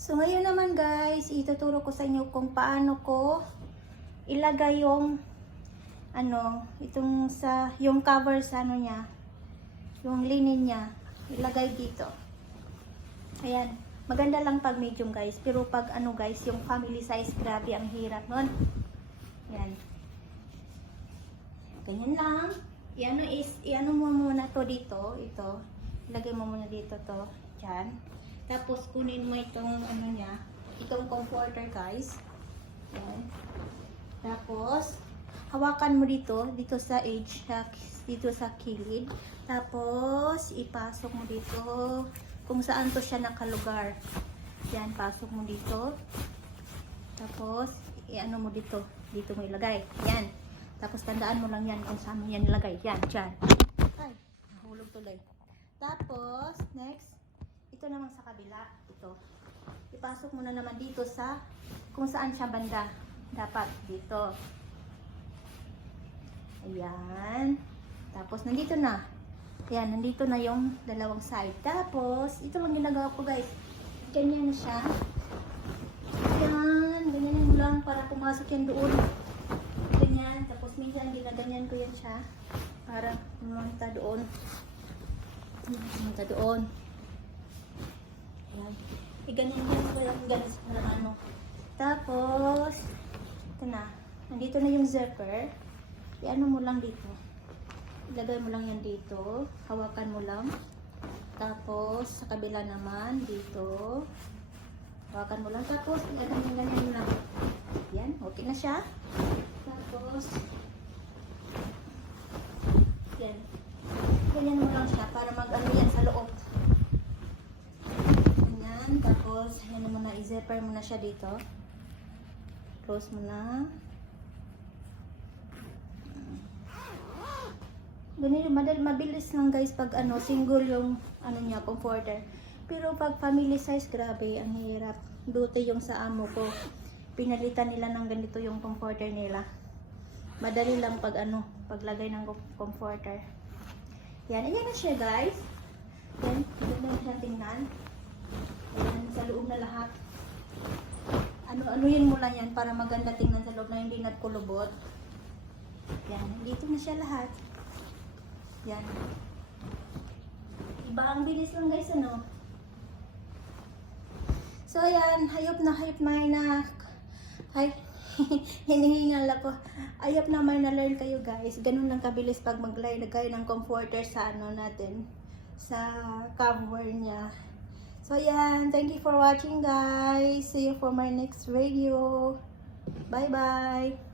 So ngayon naman guys, ituturo ko sa inyo kung paano ko ilagay yung yung cover sa niya, yung linen niya, ilagay dito. Ayan, maganda lang pag medium guys, pero pag guys, yung family size, grabe ang hirap nun. Ayan. Ganyan lang. Iano mo muna to dito, ito. Ilagay mo muna dito to, dyan. Tapos kunin mo itong itong comforter guys. Ayan. Tapos hawakan mo dito sa edge, dito sa kilid. Tapos ipasok mo dito kung saan to siya nakalugar. Yan, pasok mo dito. Tapos iano mo dito mo ilagay. Yan. Tapos tandaan mo lang yan kung saan mo yan ilagay. Yan, dyan. Ay, nahulog tuloy. Tapos next, ito naman sa kabila, ito. Ipasok mo na naman dito sa kung saan siya banda. Dapat dito. Ayan. Tapos nandito na. Ayan, nandito na yung dalawang side. Tapos, ito lang ginagawa ko guys. Ganyan siya. Ayan, ganyan mo lang para pumasok yan doon. Ganyan. Tapos minsan ginaganyan ko yan siya. Para pumunta doon. Pumunta doon. Ayan. Ganyan ko lang ganas para Tapos, ito na. Nandito na yung zipper. Iano mo lang dito. Ilagay mo lang yan dito. Hawakan mo lang. Tapos, sa kabila naman, dito. Hawakan mo lang. Tapos, ganyan mo lang. Yan, okay na siya. Tapos, yan. Ganyan mo lang siya para mag-ano yan sa loob. Ganyan. Tapos, yan mo na, i-zipper mo na siya dito. Close mo na. Ganyan, mabilis lang guys pag single yung niya, comforter. Pero pag family size, grabe, ang hirap. Buti yung sa amo ko. Pinalitan nila ng ganito yung comforter nila. Madali lang pag paglagay ng comforter. Yan, ayan na siya guys. Yan, ganda na siya tingnan. Ayan, sa loob na lahat. Anuhin mo lang yan para maganda tingnan sa loob na hindi nagkulubot. Yan, dito na siya lahat. Yan. Iba ang bilis lang guys, So, ayan. Hayop na hinihingal ako. Hayop na may na-learn kayo guys. Ganun lang kabilis pag maglagay ng comforter sa natin. Sa cover niya. So, ayan. Thank you for watching guys. See you for my next video. Bye-bye.